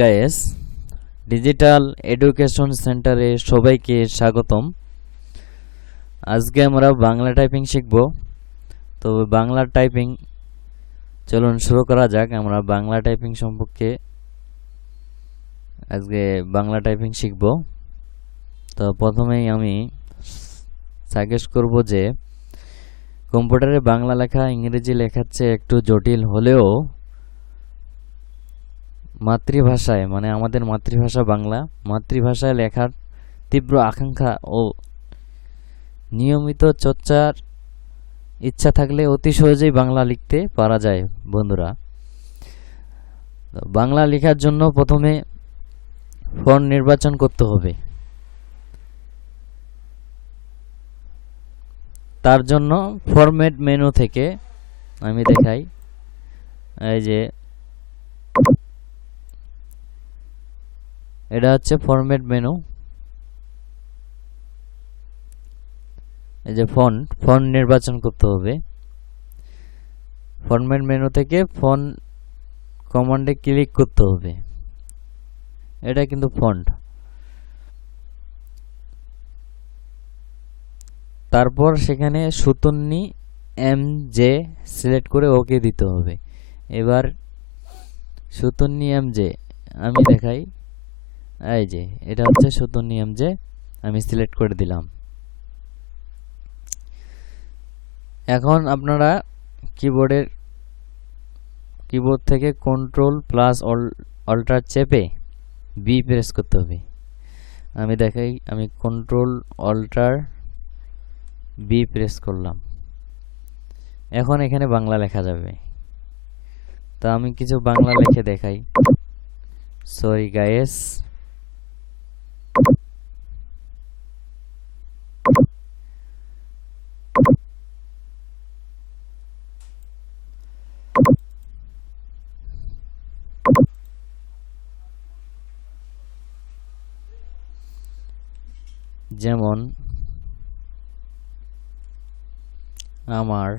Guys, digital education সেন্টারে সবাইকে স্বাগতম। আজকে আমরা বাংলা টাইপিং শিখব। তো বাংলা টাইপিং চলুন শুরু করা যাক। আমরা বাংলা টাইপিং সম্পর্কে আজকে বাংলা টাইপিং শিখব। তো প্রথমেই আমি সাজেস্ট করব যে কম্পিউটারে বাংলা লেখা ইংরেজি লেখার চেয়ে একটু জটিল হলেও মাতৃভাষায় মানে আমাদের মাতৃভাষা বাংলা মাতৃভাষায় লেখার তীব্র আকাঙ্ক্ষা ও নিয়মিত চর্চার ইচ্ছা থাকলে অতি সহজেই বাংলা লিখতে পারা যায়। বন্ধুরা, বাংলা লেখার জন্য প্রথমে ফন্ট নির্বাচন করতে হবে। তার জন্য ফরম্যাট মেনু থেকে আমি দেখাই, এই যে এটা হচ্ছে ফরম্যাট মেনু। এই যে ফন্ট নির্বাচন করতে হবে। ফরম্যাট মেনু থেকে ফন্ট কমান্ডে ক্লিক করতে হবে। এটা কিন্তু ফন্ট। তারপর সেখানে সুতন্নি এমজে সিলেক্ট করে ওকে দিতে হবে। এবার সুতন্নি এমজে আমি দেখাই, এই যে এটা হচ্ছে সুতন্নি এমজে, আমি সিলেক্ট করে দিলাম। এখন আপনারা কিবোর্ড থেকে কন্ট্রোল প্লাস অল্টার চেপে বি প্রেস করতে হবে। আমি দেখাই, আমি কন্ট্রোল অল্টার বি প্রেস করলাম। এখন এখানে বাংলা লেখা যাবে। তা আমি কিছু বাংলা লিখে দেখাই। সরি গাইস, যেমন আমার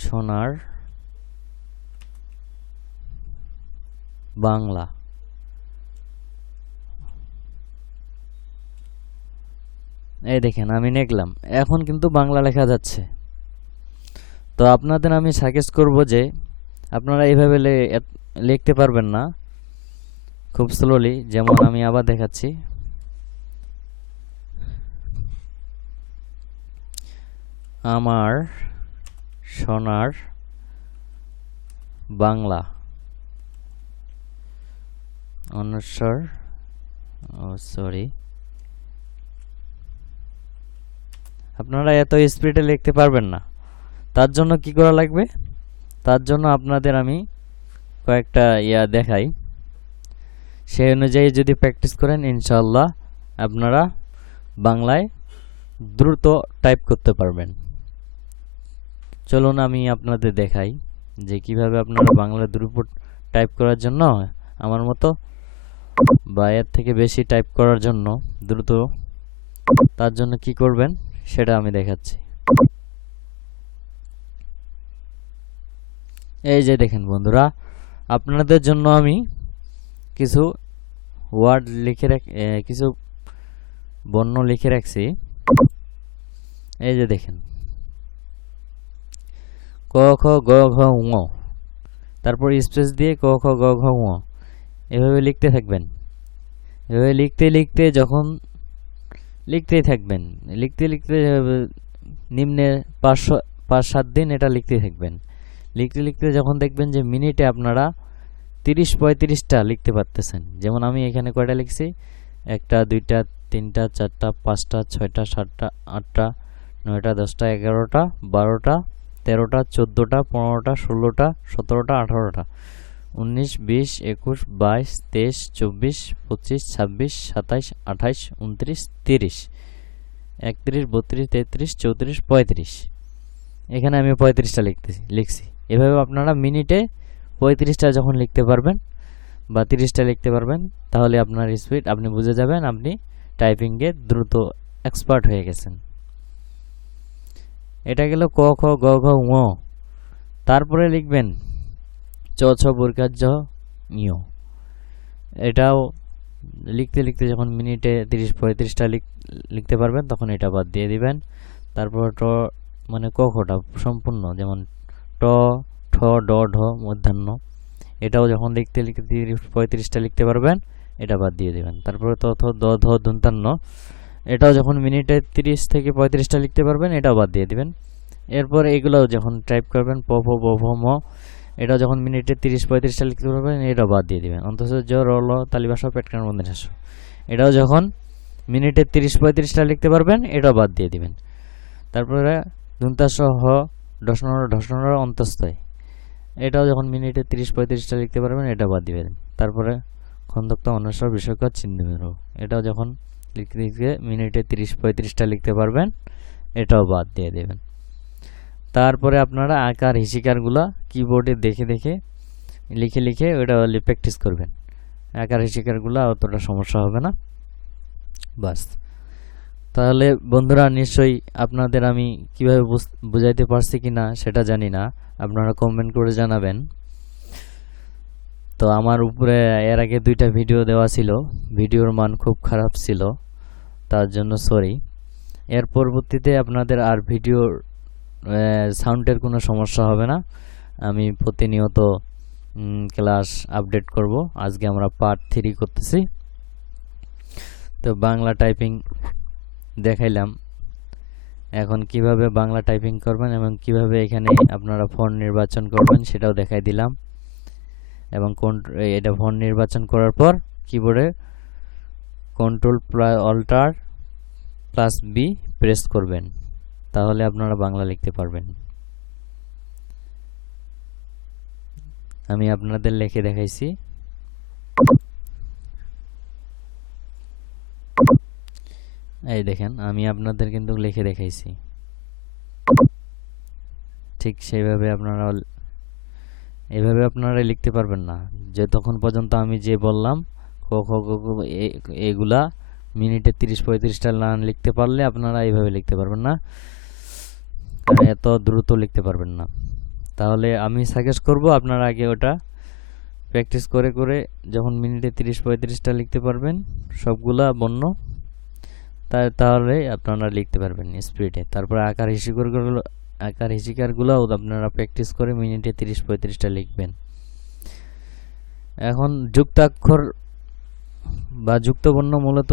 সোনার বাংলা। এই দেখেন আমি লিখলাম, এখন কিন্তু বাংলা লেখা যাচ্ছে। তো আপনাদের আমি সাজেস্ট করব যে আপনারা এইভাবে লিখতে পারবেন না, খুব স্লোলি। যেমন আমি আবার দেখাচ্ছি, আমার সোনার বাংলা অনুস্বার সরি, আপনারা এত স্পিডে লিখতে পারবেন না। তার জন্য কি করা লাগবে? তার জন্য আপনাদের আমি কয়েকটা দেখাই। সেই অনুযায়ী যদি প্র্যাকটিস করেন, ইনশাআল্লাহ আপনারা বাংলায় দ্রুত টাইপ করতে পারবেন। চলুন আমি আপনাদের দেখাই যে কিভাবে আপনারা বাংলা দ্রুত টাইপ করার জন্য আমার মতো বা এর থেকে বেশি টাইপ করার জন্য দ্রুত, তার জন্য কি করবেন সেটা আমি দেখাচ্ছি। এই যে দেখেন বন্ধুরা, আপনাদের জন্য আমি কিছু ওয়ার্ড লিখে কিছু বর্ণ লিখে রাখছি। এই যে দেখেন, ক খ গ ঘ ঙ, তারপর স্পেস দিয়ে ক খ গ ঘ ঙ, এভাবে লিখতে থাকবেন। এভাবে লিখতে লিখতে যখন লিখতেই থাকবেন, লিখতে লিখতে নিম্নে 5-7 দিন এটা লিখতে থাকবেন। লিখতে লিখতে যখন দেখবেন যে মিনিটে আপনারা 30-35টা লিখতে পারতেছেন। যেমন আমি এখানে কয়টা লিখছি, 1টা 2টা 3টা 4টা 5টা 6টা 7টা 8টা 9টা 10টা 11টা 12টা 13টা 14টা 15টা 16টা 17টা 18টা 19 20 21 22 23 24 25 26 27 28 29 30 31 32 33 34 35। এখানে আমি 35টা লিখছি। এভাবে আপনারা মিনিটে 35টা যখন লিখতে পারবেন বা 30টা লিখতে পারবেন, তাহলে আপনার স্পিড আপনি বুঝে যাবেন আপনি টাইপিংয়ে দ্রুত এক্সপার্ট হয়ে গেছেন। এটা গেল ক খ গ ঘ ঙ। তারপরে লিখবেন চ ছ বর্গা জ ঞ। এটাও লিখতে লিখতে যখন মিনিটে 30-35টা লিখতে পারবেন তখন এটা বাদ দিয়ে দিবেন। তারপর ট মানে ক খটা সম্পূর্ণ, যেমন ট ঠ ড ঢ মধ্যাহ্ন, এটাও যখন লিখতে লিখতে 30-35টা লিখতে পারবেন এটা বাদ দিয়ে দিবেন। তারপরে ত থ দ ধ দন্তান্ন, এটাও যখন মিনিটে 30-35টা লিখতে পারবেন এটাও বাদ দিয়ে দিবেন। এরপর এগুলোও যখন টাইপ করবেন প ফ ব ভ ম, এটাও যখন মিনিটে 30-35টা লিখতে পারবেন এটাও বাদ দিয়ে দিবেন। অন্তঃ জ র ল তালিবাসা পেটকান বন্ধের হাস্য, এটাও যখন মিনিটে 30-35টা লিখতে পারবেন এটাও বাদ দিয়ে দিবেন। তারপরে দন্তাস হ ঢসনর অন্তস্থয়, এটাও যখন মিনিটে 30-35টা লিখতে পারবেন এটা বাদ দিবেন। তারপরে খন্দক্ত অনস্বর বিষয়ক চিহ্ন, এটাও যখন লিখতে লিখতে মিনিটে 30-35টা লিখতে পারবেন এটাও বাদ দিয়ে দেবেন। তারপরে আপনারা আকার হিসিকারগুলো কিবোর্ডে দেখে দেখে লিখে লিখে ওটা প্র্যাকটিস করবেন। আকার হিসিকারগুলো অতটা সমস্যা হবে না। বাস, তাহলে বন্ধুরা নিশ্চয়ই আপনাদের আমি কিভাবে বুঝাইতে পারছি কি না সেটা জানি না, আপনারা কমেন্ট করে জানাবেন। তো আমার উপরে এর আগে 2টা ভিডিও দেওয়া ছিল, ভিডিওর মান খুব খারাপ ছিল, তার জন্য সরি। এর পরবর্তীতে আপনাদের আর ভিডিওর সাউন্ডের কোনো সমস্যা হবে না। আমি প্রতিনিয়ত ক্লাস আপডেট করব। আজকে আমরা পার্ট 3 করতেছি। তো বাংলা টাইপিং দেখাইলাম, এখন কিভাবে বাংলা টাইপিং করবেন এবং কিভাবে এখানে আপনারা ফন্ট নির্বাচন করবেন সেটাও দেখাই দিলাম। এবং এটা ফন্ট নির্বাচন করার পর কিবোর্ডে Ctrl+Alt+B প্রেস করবেন, তাহলে আপনারা বাংলা লিখতে পারবেন। আমি আপনাদের লিখে দেখাইছি। এই দেখেন আমি আপনাদের কিন্তু লিখে দেখাইছি, ঠিক সেইভাবে আপনারা এইভাবে আপনারা লিখতে পারবেন না যতক্ষণ পর্যন্ত আমি যে বললাম ক খ গ ঘ এগুলা মিনিটে 30-35টা লাইন লিখতে পারলে আপনারা এইভাবে লিখতে পারবেন না, এত দ্রুত লিখতে পারবেন না। তাহলে আমি সাজেস্ট করব আপনারা আগে ওটা প্র্যাকটিস করে করে যখন মিনিটে 30-35টা লিখতে পারবেন সবগুলা বর্ণ, তাহলে আপনারা লিখতে পারবেন স্পিডে। তারপর আকার হিসিকারগুলোও আপনারা প্র্যাকটিস করে মিনিটে 30-35টা লিখবেন। এখন যুক্তাক্ষর বা যুক্তবর্ণ মূলত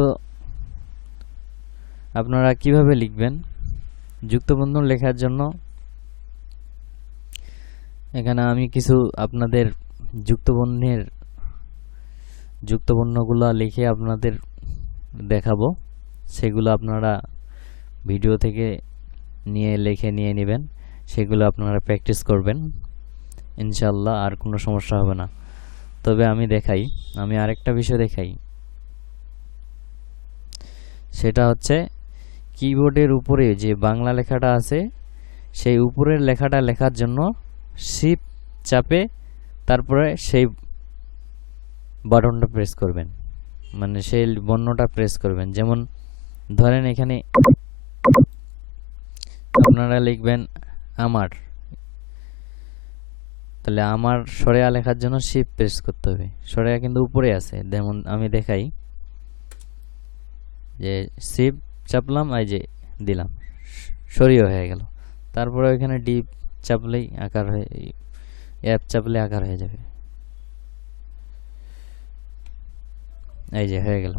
আপনারা কিভাবে লিখবেন, যুক্তবর্ণ লেখার জন্য এখানে আমি কিছু আপনাদের যুক্তবর্ণগুলো লিখে আপনাদের দেখাবো, সেগুলো আপনারা ভিডিও থেকে লিখে নিয়ে নেবেন, সেগুলো আপনারা প্র্যাকটিস করবেন ইনশাআল্লাহ, আর কোনো সমস্যা হবে না। তবে আমি আরেকটা বিষয় দেখাই, সেটা হচ্ছে কিবোর্ডের উপরে যে বাংলা লেখাটা আছে সেই উপরের লেখাটা লেখার জন্য শিফট চাপে তারপরে সেই বাটনটা প্রেস করবেন, মানে সেই বর্ণটা প্রেস করবেন। যেমন ধরেন এখানে আপনারা লিখবেন আমার, তাহলে আমার সরেয়া লেখার জন্য শিফট প্রেস করতে হবে, সরেয়া কিন্তু উপরে আছে। যেমন আমি দেখাই যে শিফট চাপলাম, এই যে দিলাম, সরিয়ে হয়ে গেল। তারপরে ওইখানে ডিপ চাপলেই আকার হয়ে, অ্যাপ চাপলে আকার হয়ে যাবে, এই যে হয়ে গেল।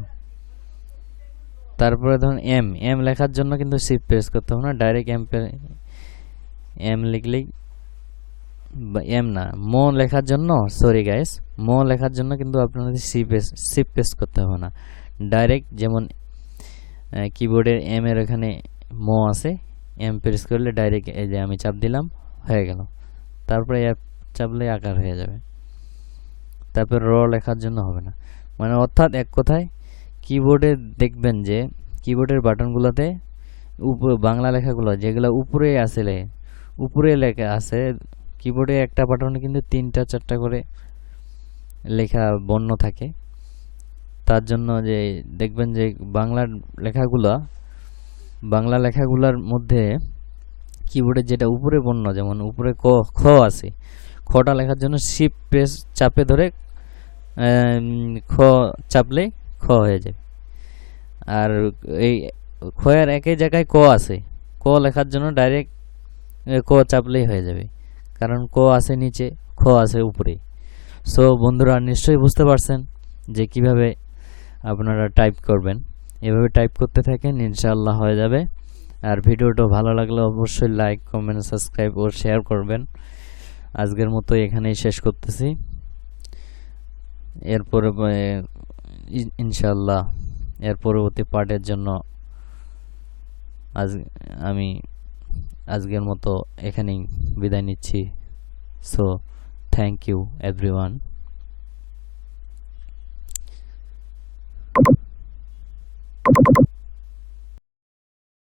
তারপরে ধরুন এম লেখার জন্য কিন্তু শিফট প্রেস করতে হবে না, ডাইরেক্ট এম লিখলেই, এম না, ম লেখার জন্য, সরি গাইস, ম লেখার জন্য কিন্তু আপনাদের শিফট প্রেস করতে হবে না, ডাইরেক্ট যেমন কিবোর্ডের এম এর ওখানে ম আছে, এম প্রেস করলে ডাইরেক্ট এই যে আমি চাপ দিলাম হয়ে গেল। তারপরে অ্যাপ চাপলে আকার হয়ে যাবে। তারপর র লেখার জন্য হবে না, মানে অর্থাৎ এক কথায় কিবোর্ডে দেখবেন যে কিবোর্ডের বাটনগুলোতে বাংলা লেখাগুলো যেগুলো উপরে লেখা আছে, কিবোর্ডে একটা বাটনে কিন্তু 3টা-4টা করে লেখা বর্ণ থাকে। তার জন্য যে দেখবেন যে বাংলা লেখাগুলোর মধ্যে কিবোর্ডে যেটা উপরে বর্ণ, যেমন উপরে ক খ আছে, খটা লেখার জন্য শিফট প্রেস চাপে ধরে খ চাপলে খ হয়ে যাবে। আর এই খয়ের একই জায়গায় ক আছে, ক লেখার জন্য ডাইরেক্ট ক চাপলেই হয়ে যাবে, কারণ ক আছে নিচে, খ আছে উপরে। সো বন্ধুরা নিশ্চয়ই বুঝতে পারছেন যে কিভাবে আপনারা টাইপ করবেন। এভাবে টাইপ করতে থাকেন, ইনশাআল্লাহ হয়ে যাবে। আর ভিডিওটা ভালো লাগলে অবশ্যই লাইক, কমেন্ট, সাবস্ক্রাইব ও শেয়ার করবেন। আজকের মতো এখানেই শেষ করতেছি। এরপরে ইনশাআল্লাহ এর পরবর্তী পার্টের জন্য আজ আমি আজকের মতো এখানেই বিদায় নিচ্ছি। So thank you everyone.